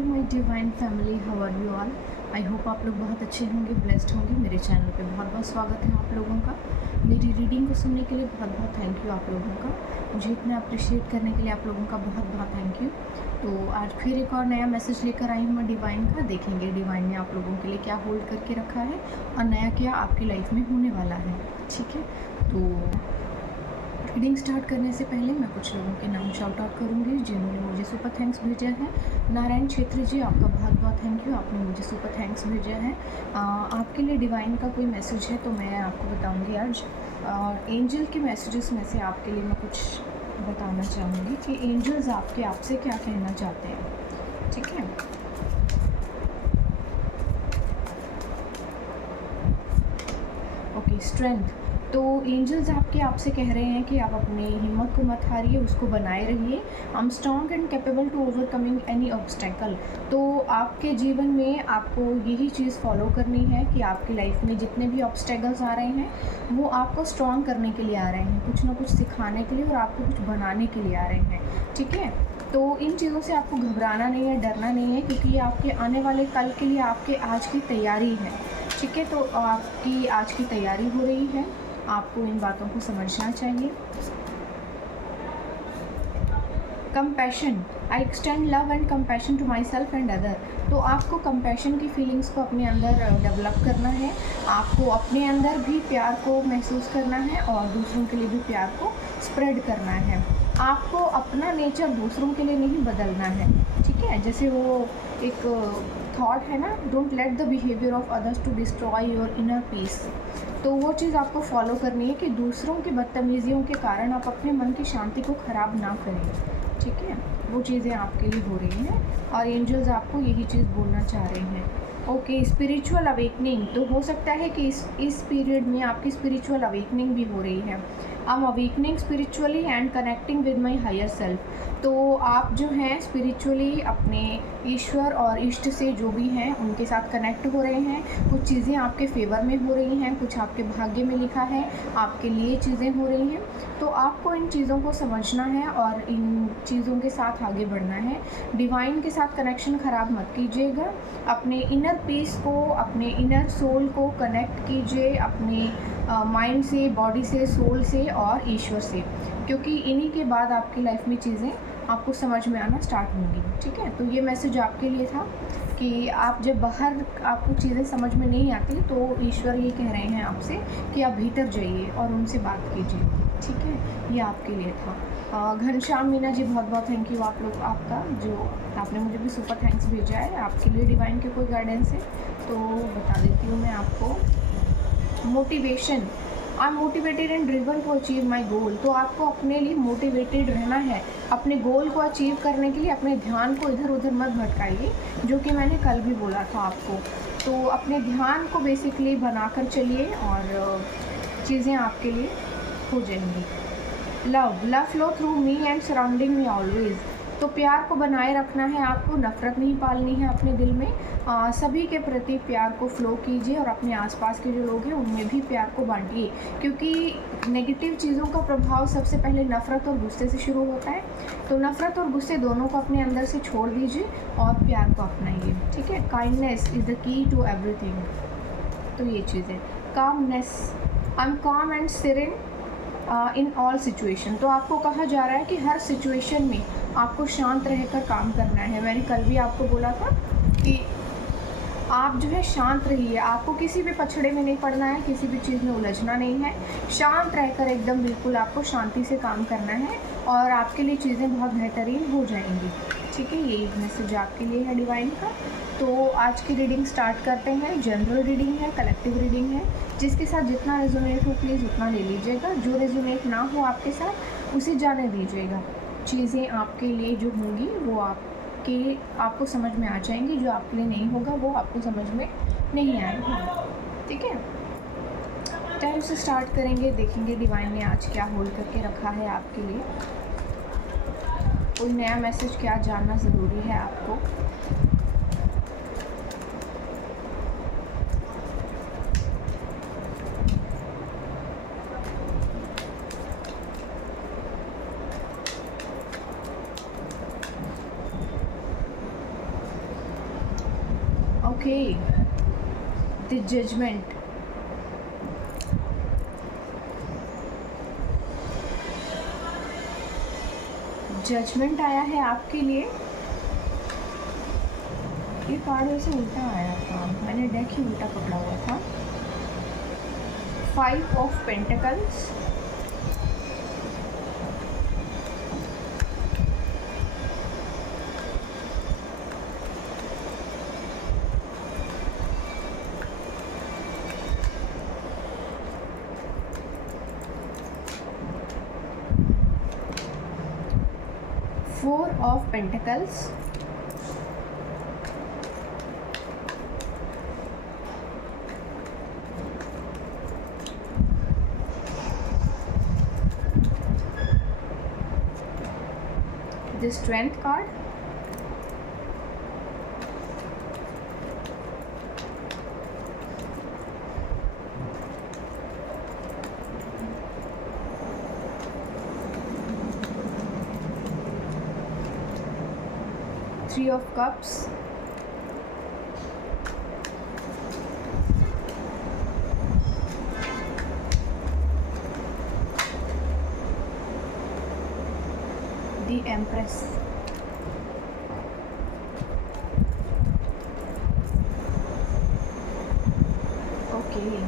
Hello my divine family, how are you all. I hope आप लोग बहुत अच्छे होंगे, ब्लेस्ड होंगे। मेरे चैनल पे बहुत बहुत स्वागत है आप लोगों का। मेरी रीडिंग को सुनने के लिए बहुत बहुत थैंक यू आप लोगों का। मुझे इतना अप्रिशिएट करने के लिए आप लोगों का बहुत बहुत थैंक यू। तो आज फिर एक और नया मैसेज लेकर आई हूँ मैं डिवाइन का। देखेंगे डिवाइन ने आप लोगों के लिए क्या होल्ड करके रखा है और नया क्या आपकी लाइफ में होने वाला है। ठीक है, तो रीडिंग स्टार्ट करने से पहले मैं कुछ लोगों के नाम शाउट आउट करूँगी जिन्होंने मुझे सुपर थैंक्स भेजा है। नारायण क्षेत्री जी, आपका बहुत बहुत थैंक यू, आपने मुझे सुपर थैंक्स भेजा है। आपके लिए डिवाइन का कोई मैसेज है तो मैं आपको बताऊँगी आज। एंजल के मैसेजेस में से आपके लिए मैं कुछ बताना चाहूँगी कि एंजल्स आपसे क्या कहना चाहते हैं। ठीक है, ओके, स्ट्रेंथ। तो एंजल्स आपसे कह रहे हैं कि आप अपनी हिम्मत को मत हारिए, उसको बनाए रहिए। I am strong and capable to overcoming any obstacle. तो आपके जीवन में आपको यही चीज़ फॉलो करनी है कि आपकी लाइफ में जितने भी ऑब्स्टेकल्स आ रहे हैं वो आपको स्ट्रॉन्ग करने के लिए आ रहे हैं, कुछ ना कुछ सिखाने के लिए और आपको कुछ बनाने के लिए आ रहे हैं। ठीक है, तो इन चीज़ों से आपको घबराना नहीं है, डरना नहीं है, क्योंकि ये आपके आने वाले कल के लिए आपके आज की तैयारी है। ठीक है, तो आपकी आज की तैयारी हो रही है, आपको इन बातों को समझना चाहिए। Compassion, I extend love and compassion to my self and other. तो आपको कंपैशन की फीलिंग्स को अपने अंदर डेवलप करना है, आपको अपने अंदर भी प्यार को महसूस करना है और दूसरों के लिए भी प्यार को स्प्रेड करना है। आपको अपना नेचर दूसरों के लिए नहीं बदलना है। ठीक है, जैसे वो एक थॉट है ना, don't let the behaviour of others to destroy your inner peace. तो वो चीज़ आपको फॉलो करनी है कि दूसरों की बदतमीज़ियों के कारण आप अपने मन की शांति को ख़राब ना करें। ठीक है, वो चीज़ें आपके लिए हो रही हैं और एंजल्स आपको यही चीज़ बोलना चाह रहे हैं। Okay, spiritual awakening. तो हो सकता है कि इस पीरियड में आपकी स्पिरिचुअल अवेकनिंग भी हो रही है। I am awakening spiritually and connecting with my higher self. तो आप जो हैं स्पिरिचुअली अपने ईश्वर और इष्ट से जो भी हैं उनके साथ कनेक्ट हो रहे हैं। कुछ चीज़ें आपके फेवर में हो रही हैं, कुछ आपके भाग्य में लिखा है आपके लिए चीज़ें हो रही हैं। तो आपको इन चीज़ों को समझना है और इन चीज़ों के साथ आगे बढ़ना है। डिवाइन के साथ कनेक्शन ख़राब मत कीजिएगा। अपने इनर पीस को, अपने इनर सोल को कनेक्ट कीजिए अपने माइंड से, बॉडी से, सोल से और ईश्वर से, क्योंकि इन्हीं के बाद आपकी लाइफ में चीज़ें आपको समझ में आना स्टार्ट होंगी। ठीक है, तो ये मैसेज आपके लिए था कि आप जब बाहर आपको चीज़ें समझ में नहीं आती तो ईश्वर ये कह रहे हैं आपसे कि आप भीतर जाइए और उनसे बात कीजिए। ठीक है, ये आपके लिए था। घनश्याम मीना जी, बहुत बहुत थैंक यू आप लोग आपका, जो आपने मुझे भी सुपर थैंक्स भेजा है। आपके लिए डिवाइन के कोई गाइडेंस है तो बता देती हूँ मैं आपको। Motivation, I am motivated and driven to achieve my goal. तो आपको अपने लिए मोटिवेटेड रहना है। अपने गोल को अचीव करने के लिए अपने ध्यान को इधर उधर मत भटकाइए, जो कि मैंने कल भी बोला था आपको। तो अपने ध्यान को बेसिकली बनाकर चलिए और चीज़ें आपके लिए हो जाएंगी। Love flow through me and surrounding me always. तो प्यार को बनाए रखना है, आपको नफ़रत नहीं पालनी है अपने दिल में। सभी के प्रति प्यार को फ्लो कीजिए और अपने आसपास के जो लोग हैं उनमें भी प्यार को बांटिए, क्योंकि नेगेटिव चीज़ों का प्रभाव सबसे पहले नफ़रत और गुस्से से शुरू होता है। तो नफ़रत और गुस्से दोनों को अपने अंदर से छोड़ दीजिए और प्यार को अपनाइए। ठीक है, kindness is the key to everything. तो ये चीज़ है। Calmness, I am calm and serene in all situation. तो आपको कहा जा रहा है कि हर सिचुएशन में आपको शांत रहकर काम करना है। मैंने कल भी आपको बोला था कि आप जो है शांत रहिए, आपको किसी भी पछड़े में नहीं पड़ना है, किसी भी चीज़ में उलझना नहीं है। शांत रहकर एकदम बिल्कुल आपको शांति से काम करना है और आपके लिए चीज़ें बहुत बेहतरीन हो जाएंगी। ठीक है, यही मैसेज आपके लिए है डिवाइन का। तो आज की रीडिंग स्टार्ट करते हैं। जनरल रीडिंग है, कलेक्टिव रीडिंग है, जिसके साथ जितना रेजोनेट हो प्लीज़ उतना ले लीजिएगा। जो रेजोनेट ना हो आपके साथ उसे जाने दीजिएगा। चीज़ें आपके लिए जो होंगी वो आपको समझ में आ जाएंगी, जो आपके लिए नहीं होगा वो आपको समझ में नहीं आएगा। ठीक है, टाइम से स्टार्ट करेंगे, देखेंगे डिवाइन ने आज क्या होल्ड करके रखा है आपके लिए। कोई नया मैसेज क्या जानना ज़रूरी है आपको। Okay, the judgement. जजमेंट आया है आपके लिए। ये कार्ड वैसे उल्टा आया था, मैंने डेक ही उल्टा पकड़ा हुआ था। 5 of pentacles, 4 of Pentacles, the Strength card, Three of Cups, the Empress, okay,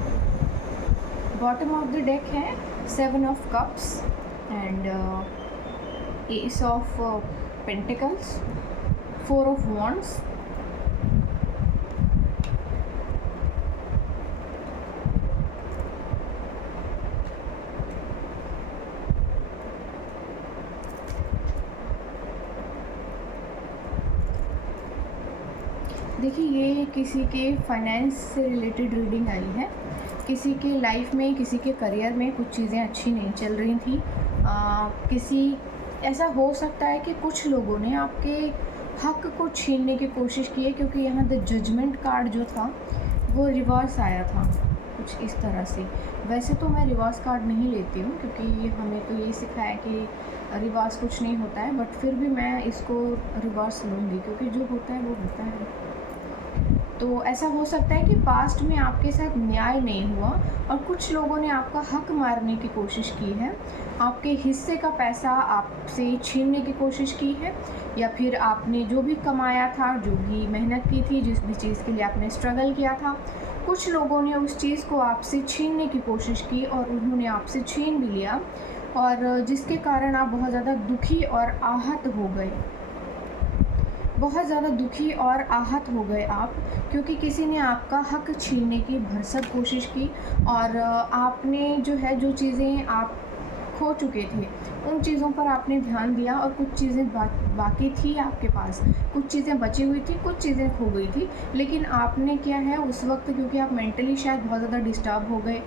bottom of the deck है 7 of Cups and Ace of Pentacles, 4 of Wands, देखिए ये किसी के फाइनेंस से रिलेटेड रीडिंग आई है। किसी के लाइफ में, किसी के करियर में कुछ चीज़ें अच्छी नहीं चल रही थी। किसी ऐसा हो सकता है कि कुछ लोगों ने आपके हक को छीनने की कोशिश की है, क्योंकि यहाँ द जजमेंट कार्ड जो था वो रिवर्स आया था कुछ इस तरह से। वैसे तो मैं रिवर्स कार्ड नहीं लेती हूँ, क्योंकि हमें तो यही सिखाया कि रिवर्स कुछ नहीं होता है, बट फिर भी मैं इसको रिवर्स लूँगी, क्योंकि जो होता है वो होता है। तो ऐसा हो सकता है कि पास्ट में आपके साथ न्याय नहीं हुआ और कुछ लोगों ने आपका हक मारने की कोशिश की है, आपके हिस्से का पैसा आपसे छीनने की कोशिश की है, या फिर आपने जो भी कमाया था, जो भी मेहनत की थी, जिस भी चीज़ के लिए आपने स्ट्रगल किया था, कुछ लोगों ने उस चीज़ को आपसे छीनने की कोशिश की और उन्होंने आपसे छीन भी लिया, और जिसके कारण आप बहुत ज़्यादा दुखी और आहत हो गए। बहुत ज़्यादा दुखी और आहत हो गए आप, क्योंकि किसी ने आपका हक छीनने की भरसक कोशिश की और आपने जो है, जो चीज़ें आप खो चुके थे उन चीज़ों पर आपने ध्यान दिया, और कुछ चीज़ें बाकी थी आपके पास, कुछ चीज़ें बची हुई थी, कुछ चीज़ें खो गई थी। लेकिन आपने क्या है उस वक्त, क्योंकि आप मेंटली शायद बहुत ज़्यादा डिस्टर्ब हो गए,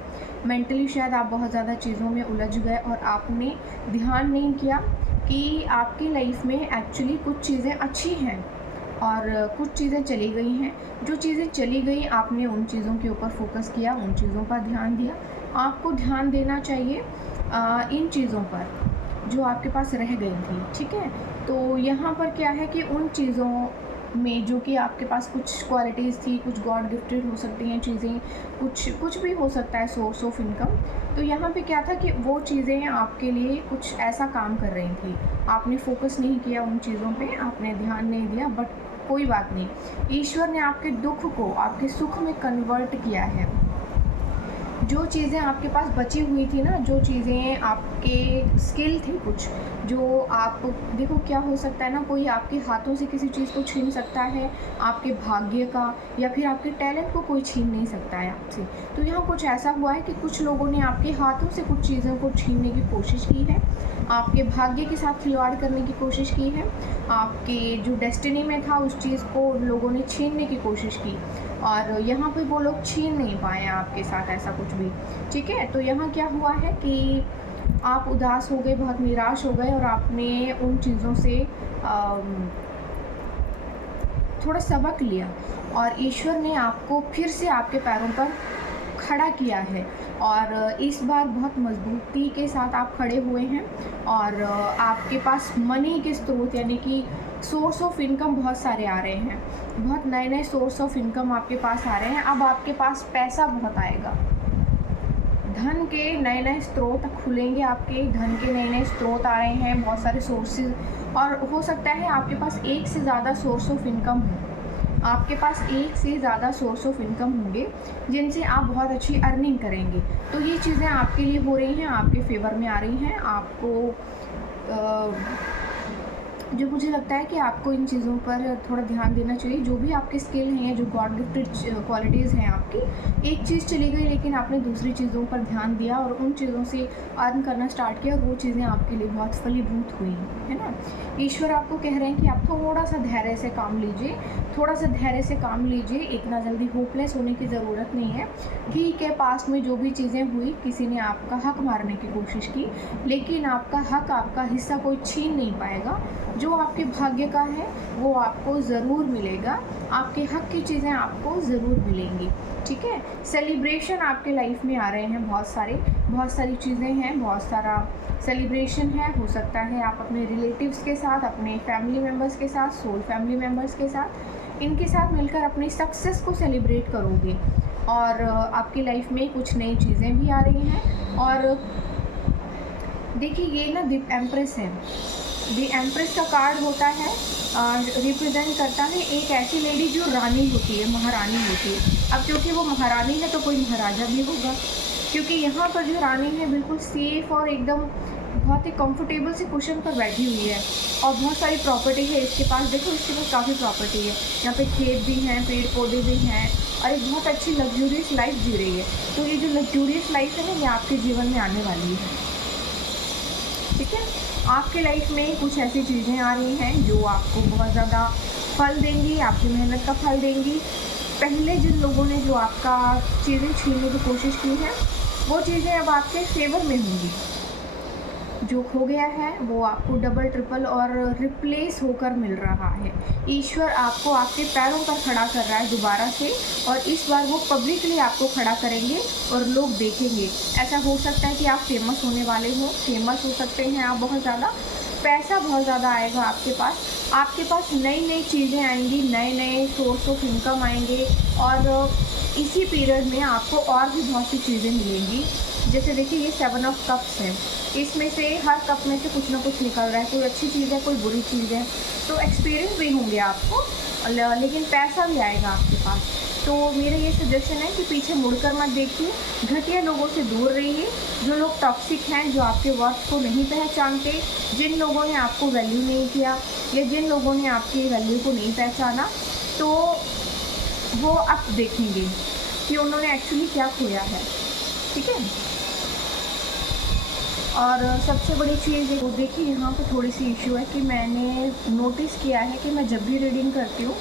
मेंटली शायद आप बहुत ज़्यादा चीज़ों में उलझ गए और आपने ध्यान नहीं किया कि आपकी लाइफ में एक्चुअली कुछ चीज़ें अच्छी हैं और कुछ चीज़ें चली गई हैं। जो चीज़ें चली गई आपने उन चीज़ों के ऊपर फोकस किया, उन चीज़ों पर ध्यान दिया। आपको ध्यान देना चाहिए इन चीज़ों पर जो आपके पास रह गई थी, ठीक है। तो यहाँ पर क्या है कि उन चीज़ों में जो कि आपके पास कुछ क्वालिटीज़ थी, कुछ गॉड गिफ्टेड हो सकती हैं चीज़ें, कुछ भी हो सकता है सोर्स ऑफ इनकम। तो यहाँ पे क्या था कि वो चीज़ें आपके लिए कुछ ऐसा काम कर रही थी, आपने फोकस नहीं किया उन चीज़ों पे, आपने ध्यान नहीं दिया, बट कोई बात नहीं, ईश्वर ने आपके दुख को आपके सुख में कन्वर्ट किया है। जो चीज़ें आपके पास बची हुई थी ना, जो चीज़ें आपके स्किल थे, कुछ जो आप देखो क्या हो सकता है ना, कोई आपके हाथों से किसी चीज़ को छीन सकता है, आपके भाग्य का या फिर आपके टैलेंट को कोई छीन नहीं सकता है आपसे। तो यहाँ कुछ ऐसा हुआ है कि कुछ लोगों ने आपके हाथों से कुछ चीज़ों को छीनने की कोशिश की है, आपके भाग्य के साथ खिलवाड़ करने की कोशिश की है, आपके जो डेस्टिनी में था उस चीज़ को लोगों ने छीनने की कोशिश की, और यहाँ पे वो लोग छीन नहीं पाए हैं आपके साथ ऐसा कुछ भी, ठीक है। तो यहाँ क्या हुआ है कि आप उदास हो गए, बहुत निराश हो गए, और आपने उन चीज़ों से थोड़ा सबक लिया, और ईश्वर ने आपको फिर से आपके पैरों पर खड़ा किया है और इस बार बहुत मजबूती के साथ आप खड़े हुए हैं और आपके पास मनी के स्रोत यानी कि सोर्स ऑफ इनकम बहुत सारे आ रहे हैं, बहुत नए नए सोर्स ऑफ इनकम आपके पास आ रहे हैं। अब आपके पास पैसा बहुत आएगा, धन के नए नए स्रोत खुलेंगे, आपके धन के नए नए स्रोत आ रहे हैं, बहुत सारे सोर्सेज, और हो सकता है आपके पास एक से ज़्यादा सोर्स ऑफ इनकम हो, आपके पास एक से ज़्यादा सोर्स ऑफ इनकम होंगे जिनसे आप बहुत अच्छी अर्निंग करेंगे। तो ये चीज़ें आपके लिए हो रही हैं, आपके फेवर में आ रही हैं। आपको जो मुझे लगता है कि आपको इन चीज़ों पर थोड़ा ध्यान देना चाहिए। जो भी आपके स्किल हैं, जो गॉड गिफ्टेड क्वालिटीज़ हैं आपकी, एक चीज़ चली गई लेकिन आपने दूसरी चीज़ों पर ध्यान दिया और उन चीज़ों से अर्न करना स्टार्ट किया और वो चीज़ें आपके लिए बहुत फलीभूत हुई, है ना। ईश्वर आपको कह रहे हैं कि आप थोड़ा सा धैर्य से काम लीजिए, थोड़ा सा धैर्य से काम लीजिए, इतना जल्दी होपलेस होने की ज़रूरत नहीं है। ठीक है, पास्ट में जो भी चीज़ें हुई, किसी ने आपका हक मारने की कोशिश की, लेकिन आपका हक, आपका हिस्सा कोई छीन नहीं पाएगा। जो आपके भाग्य का है वो आपको ज़रूर मिलेगा, आपके हक की चीज़ें आपको ज़रूर मिलेंगी, ठीक है। सेलिब्रेशन आपके लाइफ में आ रहे हैं, बहुत सारी चीज़ें हैं, बहुत सारा सेलिब्रेशन है। हो सकता है आप अपने रिलेटिव्स के साथ, अपने फैमिली मेम्बर्स के साथ, सोल फैमिली मेम्बर्स के साथ, इनके साथ मिलकर अपनी सक्सेस को सेलिब्रेट करोगे और आपकी लाइफ में कुछ नई चीज़ें भी आ रही हैं। और देखिए, ये ना द एम्प्रेस है, द एम्प्रेस का कार्ड होता है, रिप्रेजेंट करता है एक ऐसी लेडी जो रानी होती है, महारानी होती है। अब क्योंकि वो महारानी है तो कोई महाराजा भी होगा, क्योंकि यहाँ पर जो रानी है बिल्कुल सेफ और एकदम बहुत ही कंफर्टेबल से कुशन पर बैठी हुई है और बहुत सारी प्रॉपर्टी है इसके पास। देखो, इसके पास काफ़ी प्रॉपर्टी है, यहाँ पे खेत भी हैं, पेड़ पौधे भी हैं और एक बहुत अच्छी लग्जूरियस लाइफ जी रही है। तो ये जो लग्जूरियस लाइफ है ना, ये आपके जीवन में आने वाली है, ठीक है। आपके लाइफ में कुछ ऐसी चीज़ें आ रही हैं जो आपको बहुत ज़्यादा फल देंगी, आपकी मेहनत का फल देंगी। पहले जिन लोगों ने जो आपका चीज़ें छीनने की कोशिश की है, वो चीज़ें अब आपके फेवर में होंगी। जो खो गया है वो आपको डबल ट्रिपल और रिप्लेस होकर मिल रहा है। ईश्वर आपको आपके पैरों पर खड़ा कर रहा है दोबारा से, और इस बार वो पब्लिकली आपको खड़ा करेंगे और लोग देखेंगे। ऐसा हो सकता है कि आप फेमस होने वाले हो, फेमस हो सकते हैं आप बहुत ज़्यादा, पैसा बहुत ज़्यादा आएगा आपके पास नई नई चीज़ें आएंगी, नए नए सोर्स ऑफ इनकम आएंगे और इसी पीरियड में आपको और भी बहुत सी चीज़ें मिलेंगी। जैसे देखिए, ये 7 ऑफ कप्स है, इसमें से हर कप में से कुछ ना कुछ निकल रहा है, कोई अच्छी चीज़ है, कोई बुरी चीज़ है। तो एक्सपीरियंस भी होंगे आपको, लेकिन पैसा भी आएगा आपके पास। तो मेरा ये सजेशन है कि पीछे मुड़कर मत देखिए, घटिया लोगों से दूर रहिए, जो लोग टॉक्सिक हैं, जो आपके वर्थ को नहीं पहचानते, जिन लोगों ने आपको वैल्यू नहीं किया या जिन लोगों ने आपकी वैल्यू को नहीं पहचाना, तो वो आप देखेंगे कि उन्होंने एक्चुअली क्या खोया है, ठीक है। और सबसे बड़ी चीज़ वो देखिए, यहाँ पे थोड़ी सी इशू है कि मैंने नोटिस किया है कि मैं जब भी रीडिंग करती हूँ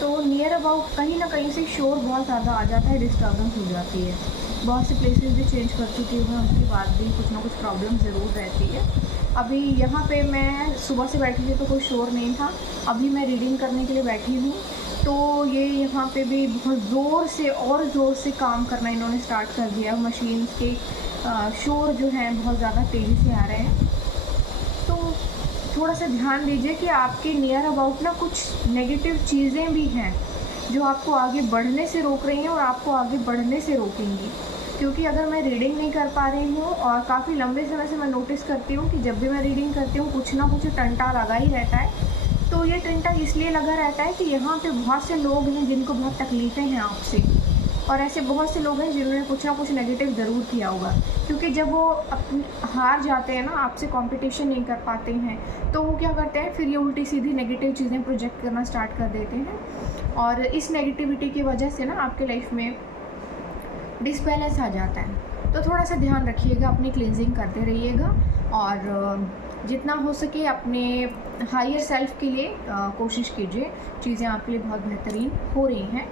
तो नियर अबाउट कहीं ना कहीं से शोर बहुत ज़्यादा आ जाता है, डिस्टर्बेंस हो जाती है। बहुत से प्लेसेस भी चेंज कर चुकी हूँ मैं, उसके बाद भी कुछ ना कुछ प्रॉब्लम ज़रूर रहती है। अभी यहाँ पे मैं सुबह से बैठी थी तो कोई शोर नहीं था, अभी मैं रीडिंग करने के लिए बैठी हूँ तो ये यहाँ पे भी बहुत ज़ोर से काम करना इन्होंने स्टार्ट कर दिया। मशीन्स के शोर जो हैं बहुत ज़्यादा तेज़ी से आ रहे हैं, तो थोड़ा सा ध्यान दीजिए कि आपके नियर अबाउट ना कुछ नेगेटिव चीज़ें भी हैं जो आपको आगे बढ़ने से रोक रही हैं और आपको आगे बढ़ने से रोकेंगी। क्योंकि अगर मैं रीडिंग नहीं कर पा रही हूँ और काफ़ी लंबे समय से मैं नोटिस करती हूँ कि जब भी मैं रीडिंग करती हूँ कुछ ना कुछ टंटा लगा ही रहता है। तो ये टंटा इसलिए लगा रहता है कि यहाँ पे बहुत से लोग हैं जिनको बहुत तकलीफ़ें हैं आपसे, और ऐसे बहुत से लोग हैं जिन्होंने कुछ ना कुछ नेगेटिव ज़रूर किया होगा। क्योंकि जब वो हार जाते हैं ना, आपसे कंपटीशन नहीं कर पाते हैं, तो वो क्या करते हैं, फिर ये उल्टी सीधी नेगेटिव चीज़ें प्रोजेक्ट करना स्टार्ट कर देते हैं और इस नेगेटिविटी की वजह से ना आपके लाइफ में डिसबैलेंस आ जाता है। तो थोड़ा सा ध्यान रखिएगा, अपनी क्लींजिंग करते रहिएगा और जितना हो सके अपने हायर सेल्फ के लिए कोशिश कीजिए। चीज़ें आपके लिए बहुत बेहतरीन हो रही हैं,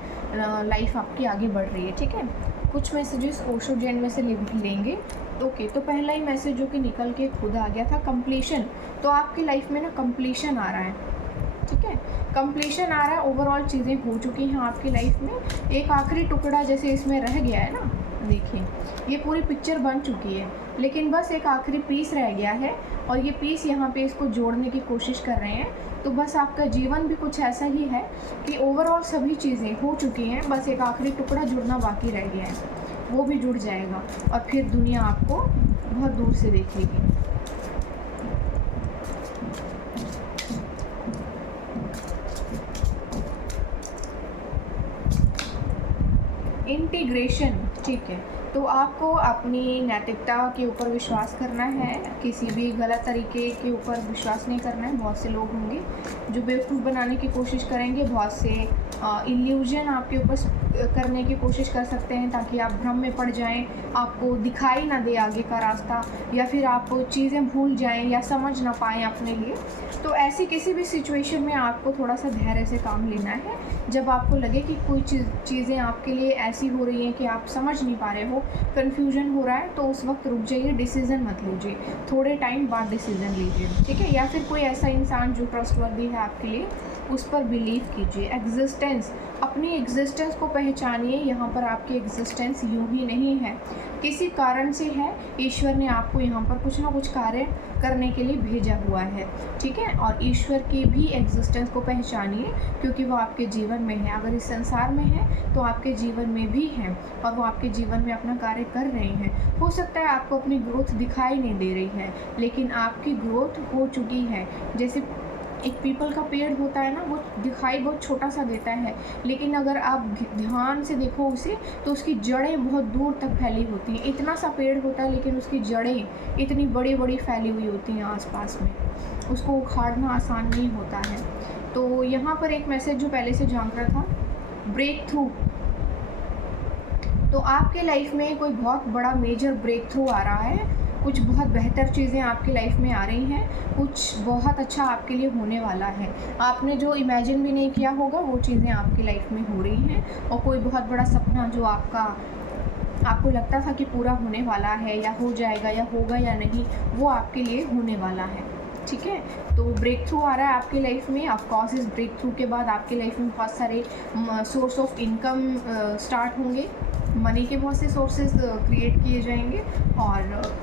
लाइफ आपकी आगे बढ़ रही है, ठीक है। कुछ मैसेजेस ओशो जैन में से लेंगे। ओके, तो पहला ही मैसेज जो कि निकल के खुद आ गया था, कंप्लीशन। तो आपकी लाइफ में ना कंप्लीशन आ रहा है, ठीक है, कंप्लीशन आ रहा है। ओवरऑल चीज़ें हो चुकी हैं आपकी लाइफ में, एक आखिरी टुकड़ा जैसे इसमें रह गया है ना, देखिए ये पूरी पिक्चर बन चुकी है, लेकिन बस एक आखिरी पीस रह गया है और ये पीस यहाँ पे इसको जोड़ने की कोशिश कर रहे हैं। तो बस आपका जीवन भी कुछ ऐसा ही है कि ओवरऑल सभी चीज़ें हो चुकी हैं, बस एक आखिरी टुकड़ा जुड़ना बाकी रह गया है, वो भी जुड़ जाएगा और फिर दुनिया आपको बहुत दूर से देखेगी। इंटीग्रेशन, ठीक है, तो आपको अपनी नैतिकता के ऊपर विश्वास करना है, किसी भी गलत तरीके के ऊपर विश्वास नहीं करना है। बहुत से लोग होंगे जो बेवकूफ़ बनाने की कोशिश करेंगे, बहुत से इल्यूजन आपके ऊपर करने की कोशिश कर सकते हैं ताकि आप भ्रम में पड़ जाएं, आपको दिखाई ना दे आगे का रास्ता, या फिर आप चीज़ें भूल जाएं या समझ ना पाएँ अपने लिए। तो ऐसी किसी भी सिचुएशन में आपको थोड़ा सा धैर्य से काम लेना है। जब आपको लगे कि कोई चीज़ें आपके लिए ऐसी हो रही हैं कि आप समझ नहीं पा रहे हो, कन्फ्यूजन हो रहा है, तो उस वक्त रुक जाइए, डिसीज़न मत लीजिए, थोड़े टाइम बाद डिसीज़न लीजिए, ठीक है। या फिर कोई ऐसा इंसान जो ट्रस्टवर्दी है आपके लिए, उस पर बिलीव कीजिए। एग्जिस्टेंस, अपनी एग्जिस्टेंस को पहचानिए। यहाँ पर आपकी एग्जिस्टेंस यूं ही नहीं है, किसी कारण से है। ईश्वर ने आपको यहाँ पर कुछ ना कुछ कार्य करने के लिए भेजा हुआ है, ठीक है। और ईश्वर की भी एग्जिस्टेंस को पहचानिए, क्योंकि वो आपके जीवन में है। अगर इस संसार में है तो आपके जीवन में भी है और वो आपके जीवन में अपना कार्य कर रहे हैं। हो सकता है आपको अपनी ग्रोथ दिखाई नहीं दे रही है, लेकिन आपकी ग्रोथ हो चुकी है। जैसे एक पीपल का पेड़ होता है ना, वो दिखाई बहुत छोटा सा देता है, लेकिन अगर आप ध्यान से देखो उसे तो उसकी जड़ें बहुत दूर तक फैली होती हैं। इतना सा पेड़ होता है लेकिन उसकी जड़ें इतनी बड़ी बड़ी फैली हुई होती हैं आसपास में, उसको उखाड़ना आसान नहीं होता है। तो यहाँ पर एक मैसेज जो पहले से झांक रहा था, ब्रेक थ्रू। तो आपके लाइफ में कोई बहुत बड़ा मेजर ब्रेक थ्रू आ रहा है, कुछ बहुत बेहतर चीज़ें आपकी लाइफ में आ रही हैं, कुछ बहुत अच्छा आपके लिए होने वाला है। आपने जो इमेजिन भी नहीं किया होगा वो चीज़ें आपकी लाइफ में हो रही हैं, और कोई बहुत बड़ा सपना जो आपको लगता था कि पूरा होने वाला है या हो जाएगा या होगा या नहीं, वो आपके लिए होने वाला है, ठीक है। तो ब्रेक थ्रू आ रहा है आपकी लाइफ में। ऑफ कोर्स इस ब्रेक थ्रू के बाद आपकी लाइफ में बहुत सारे सोर्स ऑफ इनकम स्टार्ट होंगे, मनी के बहुत से सोर्सेज क्रिएट किए जाएंगे और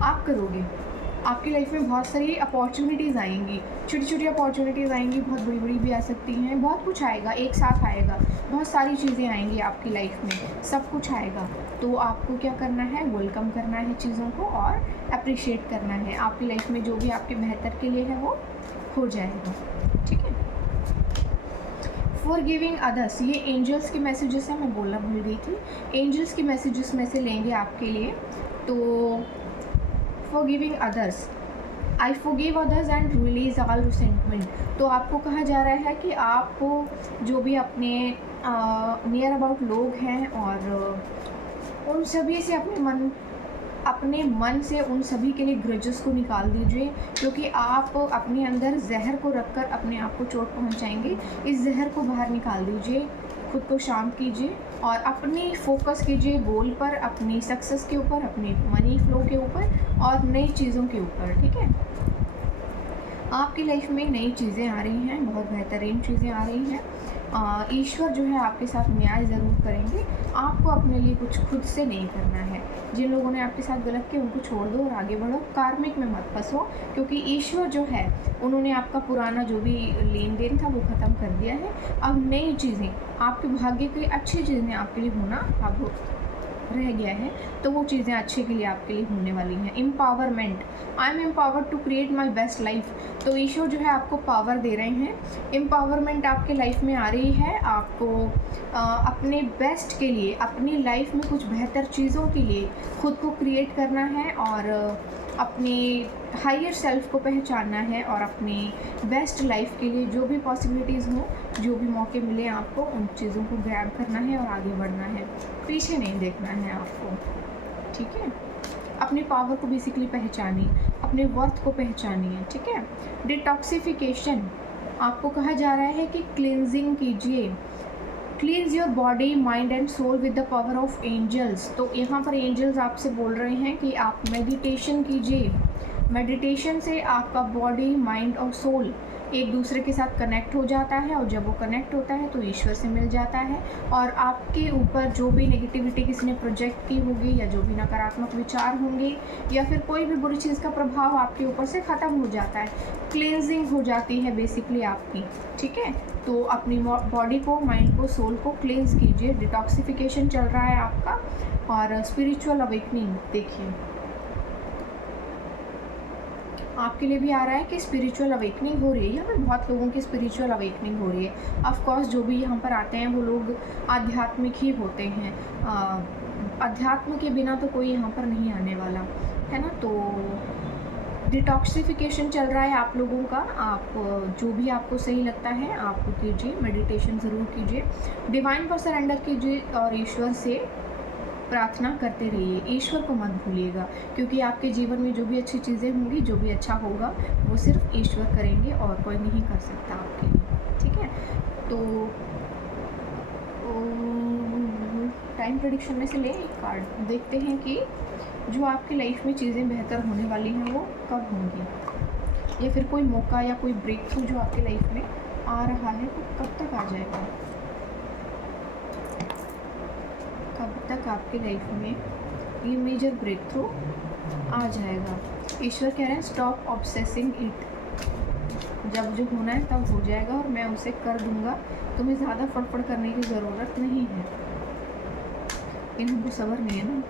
आप करोगे। आपकी लाइफ में बहुत सारी अपॉर्चुनिटीज़ आएंगी, छोटी छोटी अपॉर्चुनिटीज़ आएंगी, बहुत बड़ी बड़ी भी आ सकती हैं, बहुत कुछ आएगा, एक साथ आएगा, बहुत सारी चीज़ें आएंगी आपकी लाइफ में, सब कुछ आएगा। तो आपको क्या करना है, वेलकम करना है चीज़ों को और अप्रिशिएट करना है। आपकी लाइफ में जो भी आपके बेहतर के लिए है वो हो जाएगा, ठीक है। फॉरगिविंग अदर्स, ये एंजल्स के मैसेजेस हैं, मैं बोलना भूल गई थी। एंजल्स के मैसेजेस में से लेंगे आपके लिए। तो forgiving others, I forgive others and release all resentment। तो आपको कहा जा रहा है कि आपको जो भी अपने नियर अबाउट लोग हैं और उन सभी से अपने मन से उन सभी के लिए ग्रजेस को निकाल दीजिए, क्योंकि आप अपने अंदर जहर को रखकर अपने आप को चोट पहुंचाएंगे। इस जहर को बाहर निकाल दीजिए, खुद को शांत कीजिए और अपनी फोकस कीजिए गोल पर, अपनी सक्सेस के ऊपर, अपनी मनी फ्लो के ऊपर और नई चीज़ों के ऊपर, ठीक है। आपकी लाइफ में नई चीज़ें आ रही हैं, बहुत बेहतरीन चीज़ें आ रही हैं। ईश्वर जो है आपके साथ न्याय ज़रूर करेंगे। आपको अपने लिए कुछ खुद से नहीं करना है। जिन लोगों ने आपके साथ गलत किया उनको छोड़ दो और आगे बढ़ो, कार्मिक में मत फंसो, क्योंकि ईश्वर जो है उन्होंने आपका पुराना जो भी लेन देन था वो ख़त्म कर दिया है। अब नई चीज़ें, आपके भाग्य की अच्छी चीज़ें आपके लिए होना अब रह गया है, तो वो चीज़ें अच्छे के लिए आपके लिए होने वाली हैं। Empowerment, I am empowered to create my best life. तो ईश्वर जो है आपको पावर दे रहे हैं। एम्पावरमेंट आपके लाइफ में आ रही है। आपको अपने बेस्ट के लिए, अपनी लाइफ में कुछ बेहतर चीज़ों के लिए खुद को क्रिएट करना है और अपनी हायर सेल्फ को पहचानना है और अपनी बेस्ट लाइफ के लिए जो भी पॉसिबिलिटीज़ हो, जो भी मौके मिले आपको, उन चीज़ों को ग्रैब करना है और आगे बढ़ना है, पीछे नहीं देखना है आपको, ठीक है। अपनी पावर को बेसिकली पहचानिए, अपने वर्थ को पहचानिए, ठीक है। डिटॉक्सिफिकेशन, आपको कहा जा रहा है कि क्लिनजिंग कीजिए, cleanse your body, mind and soul with the power of angels. तो यहाँ पर एंजल्स आपसे बोल रहे हैं कि आप मेडिटेशन कीजिए, मेडिटेशन से आपका बॉडी, माइंड और सोल एक दूसरे के साथ कनेक्ट हो जाता है, और जब वो कनेक्ट होता है तो ईश्वर से मिल जाता है, और आपके ऊपर जो भी नेगेटिविटी किसी ने प्रोजेक्ट की होगी, या जो भी नकारात्मक विचार होंगे, या फिर कोई भी बुरी चीज़ का प्रभाव आपके ऊपर से ख़त्म हो जाता है, क्लींजिंग हो जाती है बेसिकली आपकी। ठीक है, तो अपनी बॉडी को, माइंड को, सोल को क्लींस कीजिए। डिटॉक्सिफिकेशन चल रहा है आपका, और स्पिरिचुअल अवेकनिंग देखिए आपके लिए भी आ रहा है कि स्पिरिचुअल अवेकनिंग हो रही है। यहाँ पर बहुत लोगों की स्पिरिचुअल अवेकनिंग हो रही है। ऑफ कोर्स जो भी यहाँ पर आते हैं वो लोग आध्यात्मिक ही होते हैं। अध्यात्म के बिना तो कोई यहाँ पर नहीं आने वाला है ना। तो डिटॉक्सिफिकेशन चल रहा है आप लोगों का। आप जो भी आपको सही लगता है आप कीजिए, मेडिटेशन ज़रूर कीजिए, डिवाइन पर सरेंडर कीजिए, और ईश्वर से प्रार्थना करते रहिए। ईश्वर को मत भूलिएगा, क्योंकि आपके जीवन में जो भी अच्छी चीज़ें होंगी, जो भी अच्छा होगा, वो सिर्फ ईश्वर करेंगे और कोई नहीं कर सकता आपके लिए। ठीक है, तो टाइम प्रेडिक्शन में से ले एक कार्ड, देखते हैं कि जो आपकी लाइफ में चीज़ें बेहतर होने वाली हैं वो कब होंगी, या फिर कोई मौका या कोई ब्रेक थ्रू जो आपकी लाइफ में आ रहा है वो कब तक आ जाएगा, कब तक आपकी लाइफ में ये मेजर ब्रेक थ्रू आ जाएगा। ईश्वर कह रहे हैं स्टॉप ऑब्सेसिंग इट, जब जो होना है तब हो जाएगा और मैं उसे कर दूंगा, तुम्हें ज़्यादा फटफट करने की ज़रूरत नहीं है। लेकिन हमको सब्र नहीं है ना,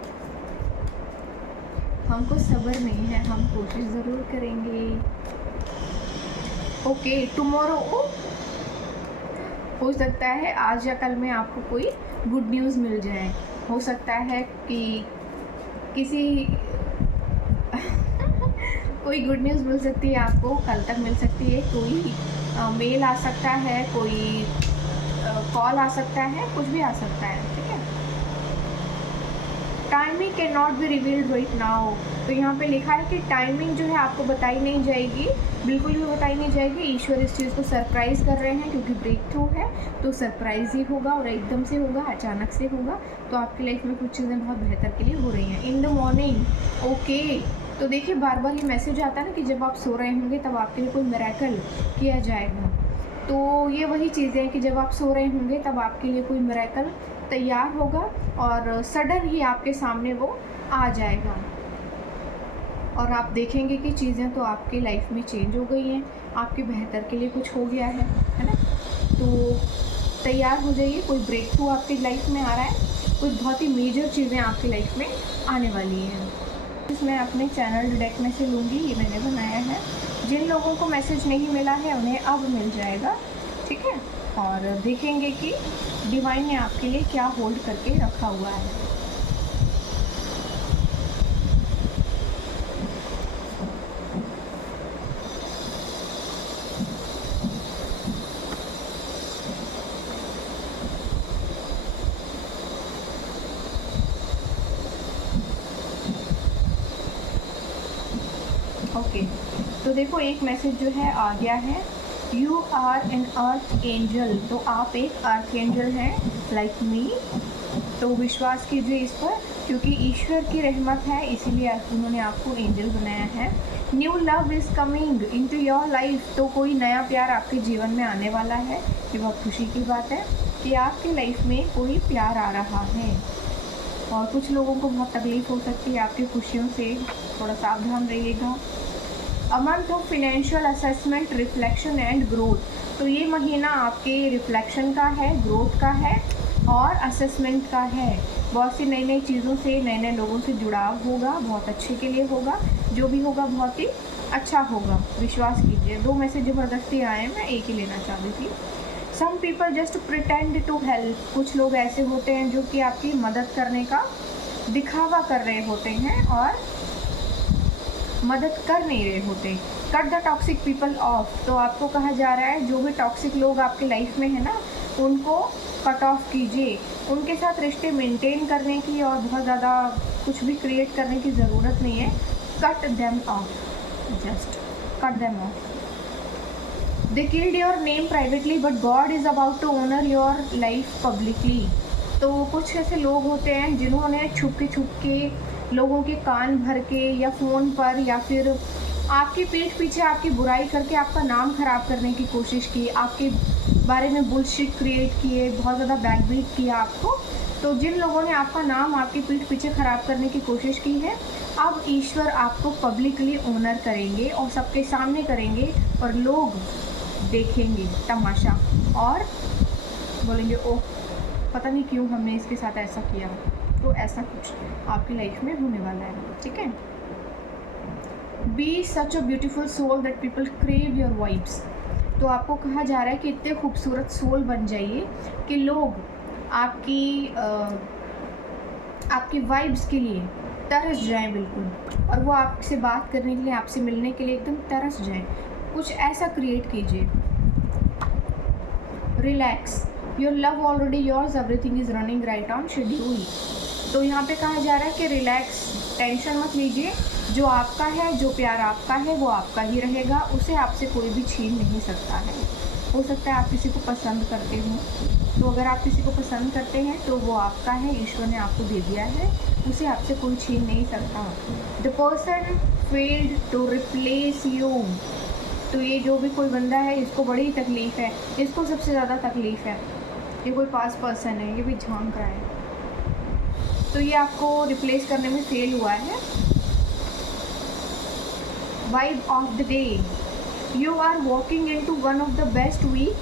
हमको सब्र नहीं है, हम कोशिश ज़रूर करेंगे। ओके, टुमारो हो सकता है आज या कल में आपको कोई गुड न्यूज़ मिल जाए। हो सकता है कि किसी कोई गुड न्यूज़ मिल सकती है आपको, कल तक मिल सकती है। कोई मेल आ सकता है, कोई कॉल आ सकता है, कुछ भी आ सकता है। ठीक है, timing can not be revealed right now. तो यहाँ पे लिखा है कि टाइमिंग जो है आपको बताई नहीं जाएगी, बिल्कुल भी बताई नहीं जाएगी। ईश्वर इस चीज़ को सरप्राइज़ कर रहे हैं, क्योंकि ब्रेक थ्रू है तो सरप्राइज़ ही होगा, और एकदम से होगा, अचानक से होगा। तो आपकी लाइफ में कुछ चीज़ें बहुत बेहतर के लिए हो रही हैं। In the morning, okay. तो देखिए बार बार ये मैसेज आता है ना कि जब आप सो रहे होंगे तब आपके लिए कोई मिरेकल किया जाएगा। तो ये वही चीज़ें हैं कि जब आप सो रहे होंगे तब आपके लिए कोई मिरेकल तैयार होगा, और सडन ही आपके सामने वो आ जाएगा, और आप देखेंगे कि चीज़ें तो आपकी लाइफ में चेंज हो गई हैं, आपके बेहतर के लिए कुछ हो गया है ना। तो तैयार हो जाइए, कोई ब्रेक थ्रू आपकी लाइफ में आ रहा है, कुछ बहुत ही मेजर चीज़ें आपकी लाइफ में आने वाली हैं। मैं अपने चैनल डायरेक्ट में से लूँगी, ये मैंने बनाया है। जिन लोगों को मैसेज नहीं मिला है उन्हें अब मिल जाएगा। ठीक है, और देखेंगे कि डिवाइन ने आपके लिए क्या होल्ड करके रखा हुआ है। ओके, तो देखो एक मैसेज जो है आ गया है, you are an earth angel. तो आप एक अर्थ एंजल हैं लाइक मी। तो विश्वास कीजिए इस पर, क्योंकि ईश्वर की रहमत है, इसीलिए उन्होंने आपको एंजल बनाया है। New love is coming into your life. तो कोई नया प्यार आपके जीवन में आने वाला है। ये बहुत खुशी की बात है कि आपकी लाइफ में कोई प्यार आ रहा है, और कुछ लोगों को बहुत तकलीफ़ हो सकती है आपकी खुशियों से, थोड़ा सावधान रहिएगा। A month of financial assessment, reflection and growth. तो ये महीना आपके रिफ्लेक्शन का है, ग्रोथ का है और असेसमेंट का है। बहुत सी नई नई चीज़ों से, नए नए लोगों से जुड़ाव होगा, बहुत अच्छे के लिए होगा। जो भी होगा बहुत ही अच्छा होगा, विश्वास कीजिए। दो मैसेज ज़बरदस्ती आए हैं, मैं एक ही लेना चाहती थी। Some people just pretend to help. कुछ लोग ऐसे होते हैं जो कि आपकी मदद करने का दिखावा कर रहे होते हैं और मदद कर नहीं रहे होते। Cut the toxic people of. तो आपको कहा जा रहा है जो भी टॉक्सिक लोग आपकी लाइफ में है ना, उनको कट ऑफ कीजिए। उनके साथ रिश्ते मेंटेन करने की और बहुत ज़्यादा कुछ भी क्रिएट करने की ज़रूरत नहीं है। Cut them off, just cut them off. They killed your name privately but God is about to honour your life publicly. तो कुछ ऐसे लोग होते हैं जिन्होंने छुप के लोगों के कान भर के, या फ़ोन पर, या फिर आपकी पीठ पीछे आपकी बुराई करके आपका नाम ख़राब करने की कोशिश की, आपके बारे में बुलशिट क्रिएट किए, बहुत ज़्यादा बैकबीट किया आपको। तो जिन लोगों ने आपका नाम आपकी पीठ पीछे ख़राब करने की कोशिश की है, अब ईश्वर आपको पब्लिकली ऑनर करेंगे और सबके सामने करेंगे और लोग देखेंगे तमाशा और बोलेंगे ओह पता नहीं क्यों हमने इसके साथ ऐसा किया। तो ऐसा कुछ आपकी लाइफ में होने वाला है, ठीक है। Be such a beautiful soul that people crave your vibes. तो आपको कहा जा रहा है कि इतने खूबसूरत सोल बन जाइए कि लोग आपकी वाइब्स के लिए तरस जाएं बिल्कुल, और वो आपसे बात करने के लिए, आपसे मिलने के लिए एकदम तरस जाएं। कुछ ऐसा क्रिएट कीजिए। Relax, your love already yours, everything is running right on schedule. तो यहाँ पे कहा जा रहा है कि रिलैक्स, टेंशन मत लीजिए, जो आपका है, जो प्यार आपका है वो आपका ही रहेगा, उसे आपसे कोई भी छीन नहीं सकता है। हो सकता है आप किसी को पसंद करते हो, तो अगर आप किसी को पसंद करते हैं तो वो आपका है, ईश्वर ने आपको दे दिया है, उसे आपसे कोई छीन नहीं सकता। The person failed to replace you. तो ये जो भी कोई बंदा है इसको बड़ी तकलीफ़ है, इसको सबसे ज़्यादा तकलीफ़ है। ये कोई पास पर्सन है, ये भी झांक रहा है, तो ये आपको रिप्लेस करने में फेल हुआ है। Vibe of the day, you are walking into one of the best week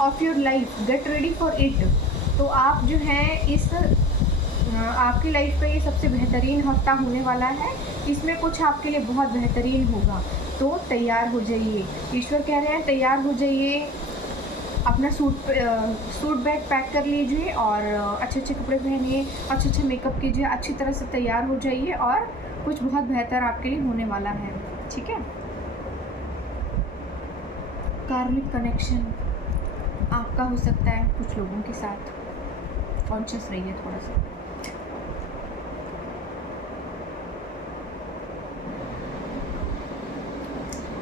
of your life, get ready for it. तो आप जो हैं इस आपकी लाइफ का ये सबसे बेहतरीन हफ्ता होने वाला है, इसमें कुछ आपके लिए बहुत बेहतरीन होगा, तो तैयार हो जाइए। ईश्वर कह रहे हैं तैयार हो जाइए, अपना सूट बैग पैक कर लीजिए और अच्छे अच्छे कपड़े पहनिए, अच्छे अच्छे मेकअप कीजिए, अच्छी तरह से तैयार हो जाइए और कुछ बहुत बेहतर आपके लिए होने वाला है, ठीक है। कार्मिक कनेक्शन आपका हो सकता है कुछ लोगों के साथ, कॉन्शियस रहिए थोड़ा सा।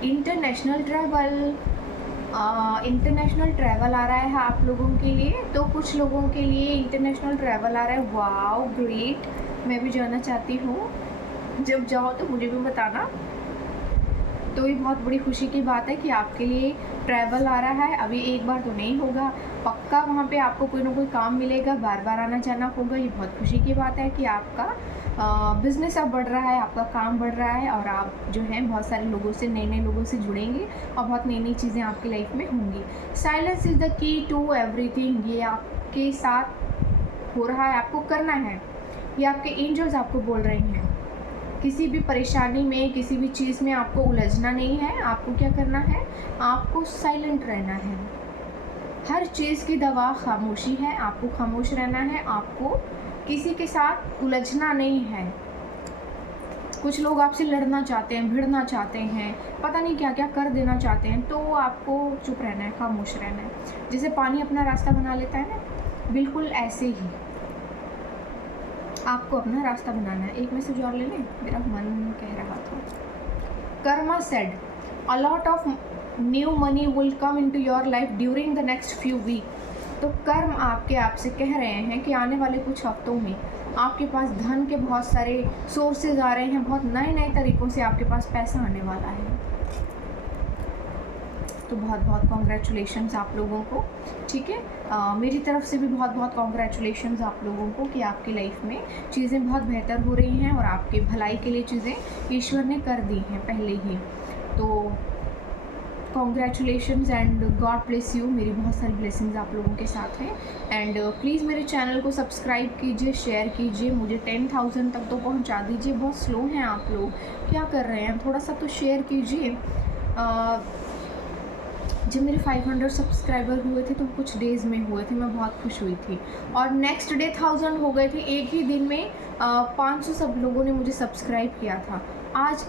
इंटरनेशनल ट्रैवल आ रहा है आप लोगों के लिए, तो कुछ लोगों के लिए इंटरनेशनल ट्रैवल आ रहा है। वाओ ग्रेट, मैं भी जाना चाहती हूँ, जब जाओ तो मुझे भी बताना। तो ये बहुत बड़ी खुशी की बात है कि आपके लिए ट्रैवल आ रहा है। अभी एक बार तो नहीं होगा, पक्का वहाँ पे आपको कोई ना कोई काम मिलेगा, बार बार आना जाना होगा। ये बहुत खुशी की बात है कि आपका बिज़नेस अब बढ़ रहा है, आपका काम बढ़ रहा है और आप जो हैं बहुत सारे लोगों से, नए नए लोगों से जुड़ेंगे और बहुत नई नई चीज़ें आपकी लाइफ में होंगी। Silence is the key to everything, ये आपके साथ हो रहा है, आपको करना है। ये आपके एंजल्स आपको बोल रहे हैं, किसी भी परेशानी में, किसी भी चीज़ में आपको उलझना नहीं है। आपको क्या करना है, आपको साइलेंट रहना है। हर चीज़ की दवा खामोशी है, आपको खामोश रहना है, आपको किसी के साथ उलझना नहीं है। कुछ लोग आपसे लड़ना चाहते हैं, भिड़ना चाहते हैं, पता नहीं क्या क्या कर देना चाहते हैं, तो आपको चुप रहना है, खामोश रहना है। जैसे पानी अपना रास्ता बना लेता है ना, बिल्कुल ऐसे ही आपको अपना रास्ता बनाना है। एक मैसेज और ले लें, मेरा मन कह रहा था। Karma said a lot of new money will come into your life during the next few week. तो कर्म आपके आपसे कह रहे हैं कि आने वाले कुछ हफ्तों में आपके पास धन के बहुत सारे सोर्सेज आ रहे हैं, बहुत नए नए तरीक़ों से आपके पास पैसा आने वाला है। तो बहुत बहुत कॉन्ग्रेचुलेशंस आप लोगों को, ठीक है। मेरी तरफ से भी बहुत बहुत कॉन्ग्रेचुलेशंस आप लोगों को कि आपकी लाइफ में चीज़ें बहुत बेहतर हो रही हैं और आपके भलाई के लिए चीज़ें ईश्वर ने कर दी हैं पहले ही। तो congratulations and God bless you. मेरी बहुत सारी ब्लेसिंग्स आप लोगों के साथ हैं एंड प्लीज़ मेरे चैनल को सब्सक्राइब कीजिए, शेयर कीजिए, मुझे 10,000 तक तो पहुंचा दीजिए। बहुत स्लो हैं आप लोग, क्या कर रहे हैं, थोड़ा सा तो शेयर कीजिए। जब मेरे 500 सब्सक्राइबर हुए थे तो कुछ डेज़ में हुए थे, मैं बहुत खुश हुई थी और नेक्स्ट डे 1000 हो गए थे। एक ही दिन में 500 सब लोगों ने मुझे सब्सक्राइब किया था। आज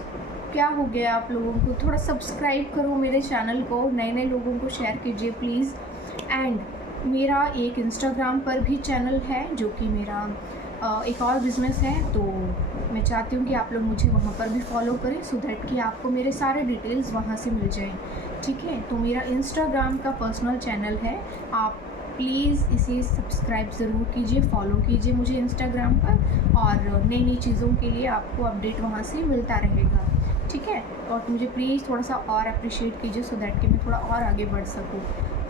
क्या हो गया आप लोगों को, थोड़ा सब्सक्राइब करो मेरे चैनल को, नए नए लोगों को शेयर कीजिए प्लीज़। एंड मेरा एक इंस्टाग्राम पर भी चैनल है जो कि मेरा एक और बिज़नेस है, तो मैं चाहती हूँ कि आप लोग मुझे वहाँ पर भी फॉलो करें सो दैट कि आपको मेरे सारे डिटेल्स वहाँ से मिल जाएं, ठीक है। तो मेरा इंस्टाग्राम का पर्सनल चैनल है, आप प्लीज़ इसे सब्सक्राइब ज़रूर कीजिए, फॉलो कीजिए मुझे इंस्टाग्राम पर और नई नई चीज़ों के लिए आपको अपडेट वहाँ से मिलता रहेगा, ठीक है। और मुझे प्लीज़ थोड़ा सा और अप्रिशिएट कीजिए सो दैट कि मैं थोड़ा और आगे बढ़ सकूँ,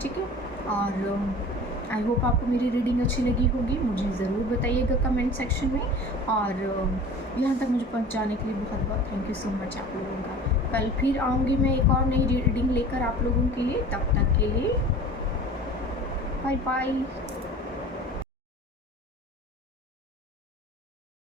ठीक है। और आई होप आपको मेरी रीडिंग अच्छी लगी होगी, मुझे ज़रूर बताइएगा कमेंट सेक्शन में। और यहाँ तक मुझे पहुँचाने के लिए बहुत बहुत थैंक यू सो मच आप लोगों का। कल फिर आऊँगी मैं एक और नई रीडिंग लेकर आप लोगों के लिए, तब तक के लिए बाय बाय।